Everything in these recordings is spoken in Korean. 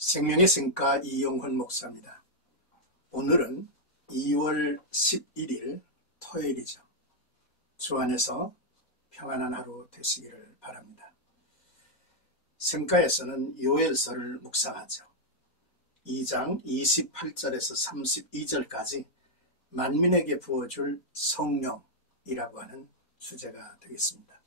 생명의 성과 이용훈 목사입니다. 오늘은 2월 11일 토요일이죠. 주 안에서 평안한 하루 되시기를 바랍니다. 성가에서는 요엘서를 묵상하죠. 2장 28절에서 32절까지 만민에게 부어줄 성령이라고 하는 주제가 되겠습니다.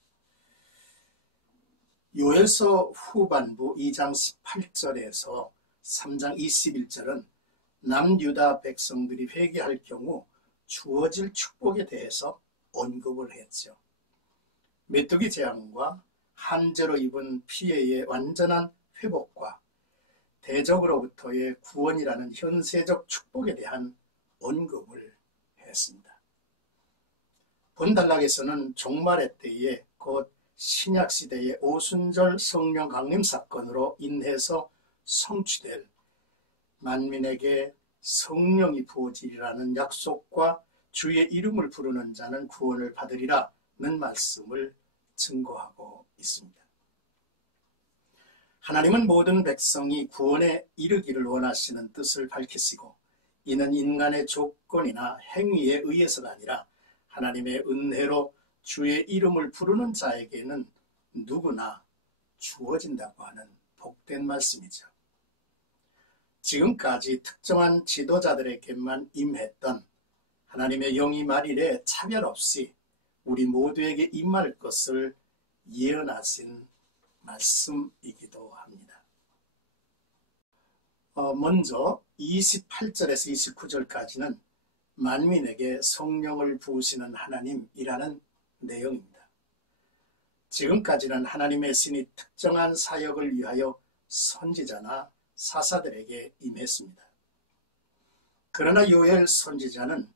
요엘서 후반부 2장 18절에서 3장 21절은 남유다 백성들이 회개할 경우 주어질 축복에 대해서 언급을 했죠. 메뚜기 재앙과 한재로 입은 피해의 완전한 회복과 대적으로부터의 구원이라는 현세적 축복에 대한 언급을 했습니다. 본단락에서는 종말의 때에 곧 신약시대의 오순절 성령 강림 사건으로 인해서 성취될 만민에게 성령이 부어지리라는 약속과 주의 이름을 부르는 자는 구원을 받으리라는 말씀을 증거하고 있습니다. 하나님은 모든 백성이 구원에 이르기를 원하시는 뜻을 밝히시고 이는 인간의 조건이나 행위에 의해서가 아니라 하나님의 은혜로 주의 이름을 부르는 자에게는 누구나 주어진다고 하는 복된 말씀이죠. 지금까지 특정한 지도자들에게만 임했던 하나님의 영이 말일에 차별 없이 우리 모두에게 임할 것을 예언하신 말씀이기도 합니다. 먼저 28절에서 29절까지는 만민에게 성령을 부으시는 하나님이라는 내용입니다. 지금까지는 하나님의 신이 특정한 사역을 위하여 선지자나 사사들에게 임했습니다. 그러나 요엘 선지자는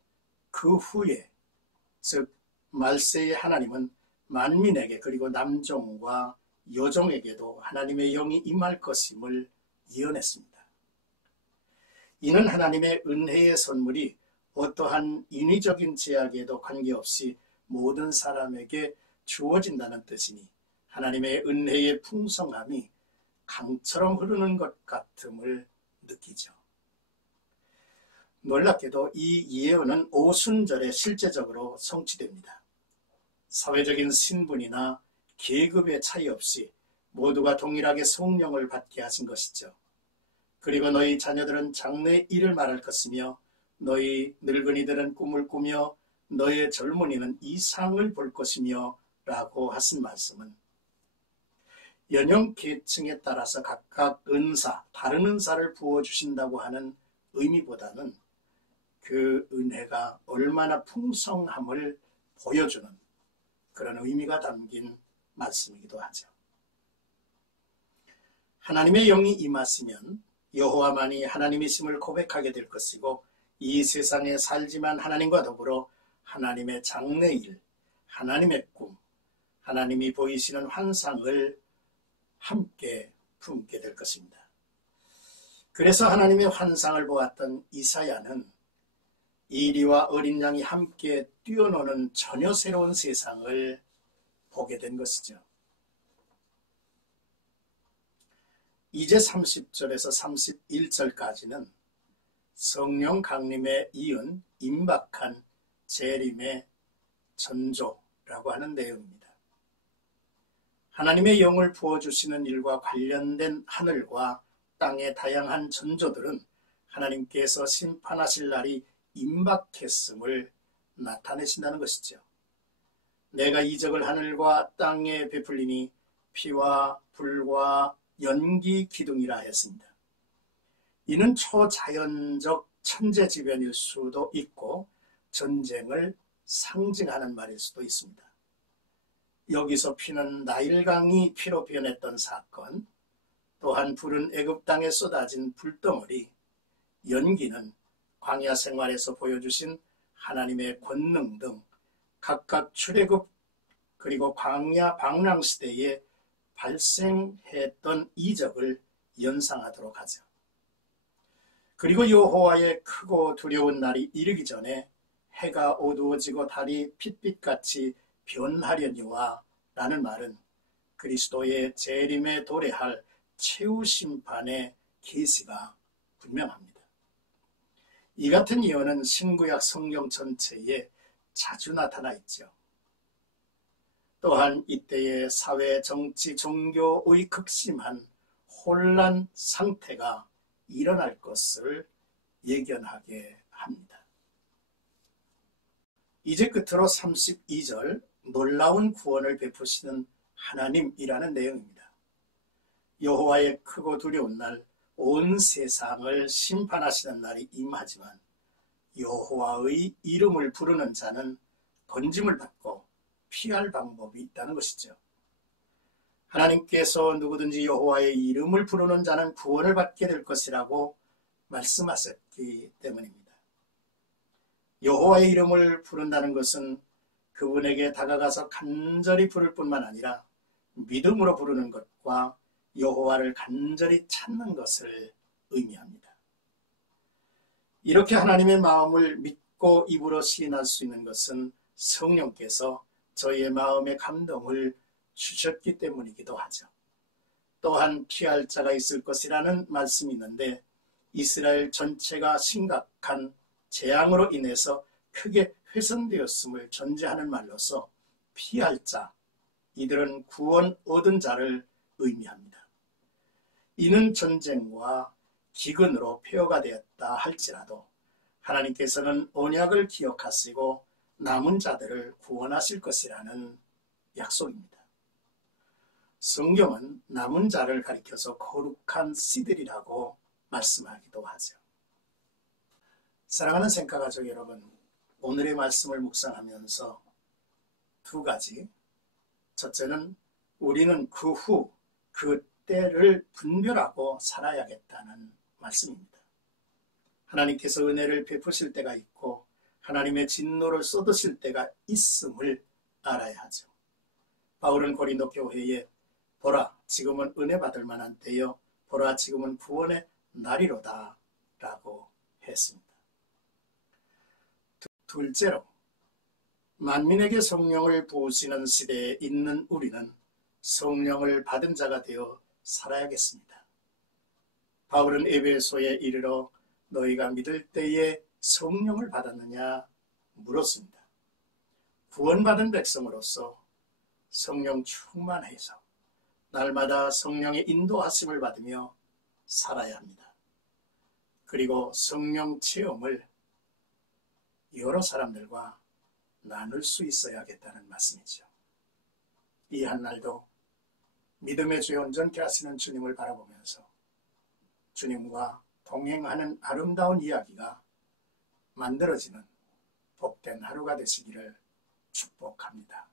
그 후에 즉 말세의 하나님은 만민에게 그리고 남종과 여종에게도 하나님의 영이 임할 것임을 예언했습니다. 이는 하나님의 은혜의 선물이 어떠한 인위적인 제약에도 관계없이 모든 사람에게 주어진다는 뜻이니 하나님의 은혜의 풍성함이 강처럼 흐르는 것 같음을 느끼죠. 놀랍게도 이 예언은 오순절에 실제적으로 성취됩니다. 사회적인 신분이나 계급의 차이 없이 모두가 동일하게 성령을 받게 하신 것이죠. 그리고 너희 자녀들은 장래의 일을 말할 것이며 너희 늙은이들은 꿈을 꾸며 너의 젊은이는 이상을 볼 것이며 라고 하신 말씀은 연령 계층에 따라서 각각 은사, 다른 은사를 부어주신다고 하는 의미보다는 그 은혜가 얼마나 풍성함을 보여주는 그런 의미가 담긴 말씀이기도 하죠. 하나님의 영이 임하시면 여호와만이 하나님이심을 고백하게 될 것이고 이 세상에 살지만 하나님과 더불어 하나님의 장래일, 하나님의 꿈, 하나님이 보이시는 환상을 함께 품게 될 것입니다. 그래서 하나님의 환상을 보았던 이사야는 이리와 어린 양이 함께 뛰어노는 전혀 새로운 세상을 보게 된 것이죠. 이제 30절에서 31절까지는 성령 강림에 이은 임박한 재림의 전조라고 하는 내용입니다. 하나님의 영을 부어주시는 일과 관련된 하늘과 땅의 다양한 전조들은 하나님께서 심판하실 날이 임박했음을 나타내신다는 것이죠. 내가 이적을 하늘과 땅에 베풀리니 피와 불과 연기 기둥이라 했습니다. 이는 초자연적 천재지변일 수도 있고 전쟁을 상징하는 말일 수도 있습니다. 여기서 피는 나일강이 피로 변했던 사건, 또한 불은 애굽 땅에 쏟아진 불덩어리, 연기는 광야 생활에서 보여주신 하나님의 권능 등 각각 출애굽 그리고 광야 방랑 시대에 발생했던 이적을 연상하도록 하죠. 그리고 여호와의 크고 두려운 날이 이르기 전에 해가 어두워지고 달이 핏빛같이 변하려니와 라는 말은 그리스도의 재림에 도래할 최후 심판의 계시가 분명합니다. 이 같은 예언은 신구약 성경 전체에 자주 나타나 있죠. 또한 이때의 사회, 정치, 종교의 극심한 혼란 상태가 일어날 것을 예견하게 합니다. 이제 끝으로 32절 놀라운 구원을 베푸시는 하나님이라는 내용입니다. 여호와의 크고 두려운 날 온 세상을 심판하시는 날이 임하지만 여호와의 이름을 부르는 자는 건짐을 받고 피할 방법이 있다는 것이죠. 하나님께서 누구든지 여호와의 이름을 부르는 자는 구원을 받게 될 것이라고 말씀하셨기 때문입니다. 여호와의 이름을 부른다는 것은 그분에게 다가가서 간절히 부를 뿐만 아니라 믿음으로 부르는 것과 여호와를 간절히 찾는 것을 의미합니다. 이렇게 하나님의 마음을 믿고 입으로 시인할 수 있는 것은 성령께서 저희의 마음의 감동을 주셨기 때문이기도 하죠. 또한 피할 자가 있을 것이라는 말씀이 있는데 이스라엘 전체가 심각한 재앙으로 인해서 크게 훼손되었음을 전제하는 말로서 피할 자, 이들은 구원 얻은 자를 의미합니다. 이는 전쟁과 기근으로 폐허가 되었다 할지라도 하나님께서는 언약을 기억하시고 남은 자들을 구원하실 것이라는 약속입니다. 성경은 남은 자를 가리켜서 거룩한 씨들이라고 말씀하기도 하죠. 사랑하는 생가가족 여러분, 오늘의 말씀을 묵상하면서 두 가지, 첫째는 우리는 그 후 그때를 분별하고 살아야겠다는 말씀입니다. 하나님께서 은혜를 베푸실 때가 있고 하나님의 진노를 쏟으실 때가 있음을 알아야 하죠. 바울은 고린도 교회에 보라 지금은 은혜 받을 만한 때요 보라 지금은 구원의 날이로다 라고 했습니다. 둘째로 만민에게 성령을 부으시는 시대에 있는 우리는 성령을 받은 자가 되어 살아야겠습니다. 바울은 에베소에 이르러 너희가 믿을 때에 성령을 받았느냐 물었습니다. 구원받은 백성으로서 성령 충만해서 날마다 성령의 인도하심을 받으며 살아야 합니다. 그리고 성령 체험을 여러 사람들과 나눌 수 있어야겠다는 말씀이죠. 이 한날도 믿음의 주에 온전케 하시는 주님을 바라보면서 주님과 동행하는 아름다운 이야기가 만들어지는 복된 하루가 되시기를 축복합니다.